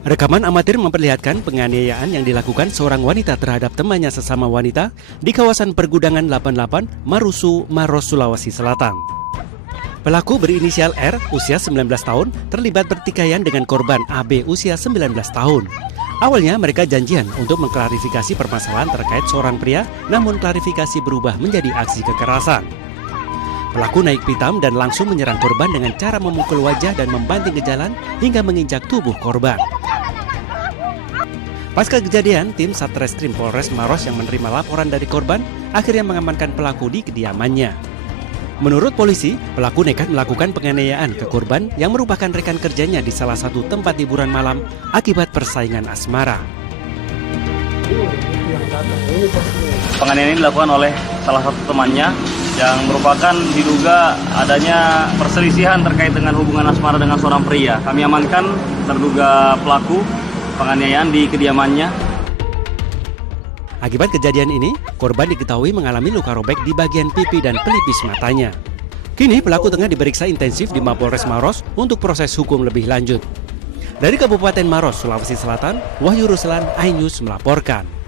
Rekaman amatir memperlihatkan penganiayaan yang dilakukan seorang wanita terhadap temannya sesama wanita di kawasan Pergudangan 88, Marusu, Maros, Sulawesi Selatan. Pelaku berinisial R, usia 19 tahun, terlibat pertikaian dengan korban AB usia 19 tahun. Awalnya mereka janjian untuk mengklarifikasi permasalahan terkait seorang pria, namun klarifikasi berubah menjadi aksi kekerasan. Pelaku naik pitam dan langsung menyerang korban dengan cara memukul wajah dan membanting ke jalan hingga menginjak tubuh korban. Pasca kejadian, tim Satreskrim Polres Maros yang menerima laporan dari korban akhirnya mengamankan pelaku di kediamannya. Menurut polisi, pelaku nekat melakukan penganiayaan ke korban yang merupakan rekan kerjanya di salah satu tempat hiburan malam akibat persaingan asmara. Penganiayaan ini dilakukan oleh salah satu temannya yang merupakan diduga adanya perselisihan terkait dengan hubungan asmara dengan seorang pria. Kami amankan terduga pelaku penganiayaan di kediamannya. Akibat kejadian ini, korban diketahui mengalami luka robek di bagian pipi dan pelipis matanya. Kini pelaku tengah diperiksa intensif di Mapolres Maros untuk proses hukum lebih lanjut. Dari Kabupaten Maros, Sulawesi Selatan, Wahyu Ruslan, iNews melaporkan.